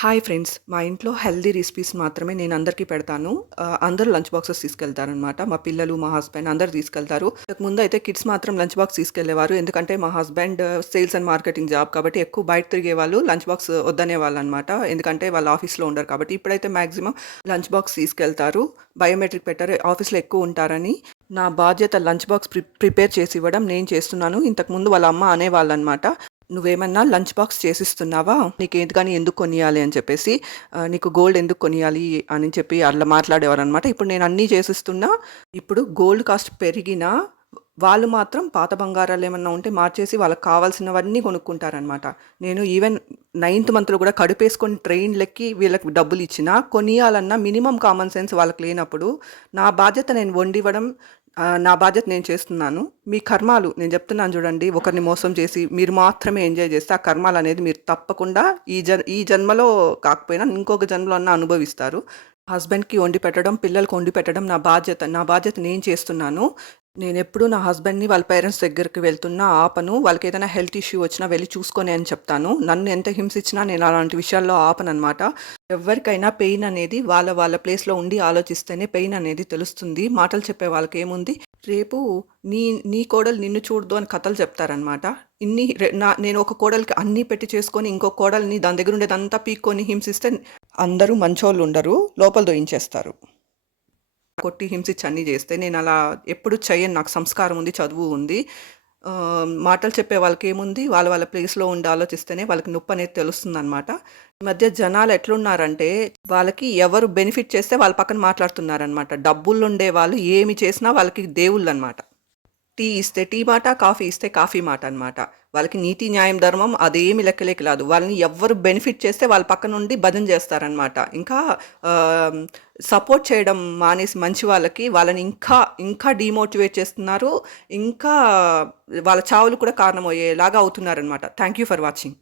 Hi friends! మా ఇంట్లో healthy recipes మాత్రమే నేను అందరికీ పెడతాను. అందరూ లంచ్ బాక్సెస్ తీసుకెళ్తారనమాట. మా పిల్లలు, మా హస్బెండ్ అందరూ తీసుకెళ్తారు. ఇంతకుముందయితే కిడ్స్ మాత్రం లంచ్ బాక్స్ తీసుకెళ్ళేవారు. ఎందుకంటే మా husband sales and marketing job కాబట్టి ఎక్కువ బయట తిరిగేవాళ్ళు. Lunch box వద్దనేవాళ్ళనమాట. ఎందుకంటే వాళ్ళు ఆఫీస్‌లో ఉండరు కాబట్టి. ఇప్పుడైతే మాక్సిమం లంచ్ బాక్స్ తీసుకెళ్తారు. బయోమెట్రిక్ పెట్టారు. ఆఫీస్‌లో ఎక్కువ ఉంటారని. నా బాధ్యత లంచ్ బాక్స్ ప్రిపేర్ చేసి ఇవ్వడం నేను చేస్తున్నాను. ఇంతకుముందు వాళ్ళ అమ్మ అనేవాళ్ళనమాట. "నువ్వేమన్నా లంచ్ బాక్స్ చేసిస్తున్నావా? నీకేంటి గాని ఎందుకు కొనియాలి" అని చెప్పేసి. "నీకు గోల్డ్ ఎందుకు కొనియాలి" అని చెప్పి అట్లా మాట్లాడేవారనమాట. ఇప్పుడు నేను అన్నీ చేసిస్తున్నా. ఇప్పుడు గోల్డ్ కాస్ట్ పెరిగినా వాళ్ళు మాత్రం పాత బంగారాలేమన్నా ఉంటే మార్చేసి వాళ్ళకి కావాల్సినవన్నీ కొనుక్కుంటారనమాట. నేను ఈవెన్ నైన్త్ మంత్‌లో కూడా కడుపేసుకొని ట్రైన్‌లెక్కి వీళ్ళకి డబ్బులిచ్చినా, కొనియాలన్న మినిమమ్ కామన్ సెన్స్ వాళ్ళకి లేనప్పుడు, నా బాధ్యత నేను వండివ్వడం, నా బాధ్యత నేను చేస్తున్నాను. మీ కర్మాలు నేను చెప్తున్నాను చూడండి. ఒకరిని మోసం చేసి మీరు మాత్రమే ఎంజాయ్ చేస్తే, ఆ కర్మాలనేది మీరు తప్పకుండా ఈ జన్మలో కాకపోయినా ఇంకొక జన్మలో అన్నా అనుభవిస్తారు. హస్బెండ్‌కి వండి పెట్టడం, పిల్లలకి వండి పెట్టడం నా బాధ్యత. నా బాధ్యత నేను చేస్తున్నాను. నేనెప్పుడూ నా హస్బెండ్‌ని వాళ్ళ పేరెంట్స్ దగ్గరికి వెళ్తున్నా ఆపను. వాళ్ళకేదైనా హెల్త్ ఇష్యూ వచ్చినా వెళ్లి చూసుకొని అని చెప్తాను. నన్ను ఎంత హింసించినా నేను అలాంటి విషయాల్లో ఆపననమాట. ఎవ్వరికైనా పెయిన్ అనేది వాళ్ళ ప్లేస్‌లో ఉండి ఆలోచిస్తేనే పెయిన్ అనేది తెలుస్తుంది. మాటలు చెప్పే వాళ్ళకేముంది? రేపు నీ నీ కోడలు నిన్ను చూడదు అని కథలు చెప్తారనమాట. నేను ఒక కోడలికి అన్నీ పెట్టి చేసుకొని, ఇంకో కోడలిని దాని దగ్గరుండేదంతా పీక్కొని హింసిస్తే అందరూ మంచోళ్ళుండరు. లోపల దోయించేస్తారు. కొట్టి హింసించి అన్నీ చేస్తే నేనలా ఎప్పుడు చెయ్యను. నాకు సంస్కారం ఉంది, చదువు ఉంది. మాటలు చెప్పే వాళ్ళకేముంది, వాళ్ళ ప్లేస్‌లో ఉండి ఆలోచిస్తేనే వాళ్ళకి నొప్పనేది తెలుస్తుందనమాట. ఈ మధ్య జనాలు ఎట్లున్నారంటే, వాళ్ళకి ఎవరు బెనిఫిట్ చేస్తే వాళ్ళ పక్కన మాట్లాడుతున్నారనమాట. డబ్బులుండే వాళ్ళు ఏమి చేసినా వాళ్ళకి దేవుళ్ళనమాట. టీ ఇస్తే టీ మాట, కాఫీ ఇస్తే కాఫీ మాట అనమాట. వాళ్ళకి నీతి, న్యాయం, ధర్మం అదేమి లెక్కలేకి రాదు. వాళ్ళని ఎవ్వరు బెనిఫిట్ చేస్తే వాళ్ళ పక్కనుండి భజన చేస్తారనమాట. ఇంకా సపోర్ట్ చేయడం మానేసి మంచి వాళ్ళకి వాళ్ళని ఇంకా డీమోటివేట్ చేస్తున్నారు. ఇంకా వాళ్ళ చావులు కూడా కారణమయ్యేలాగా అవుతున్నారనమాట. Thank you for watching.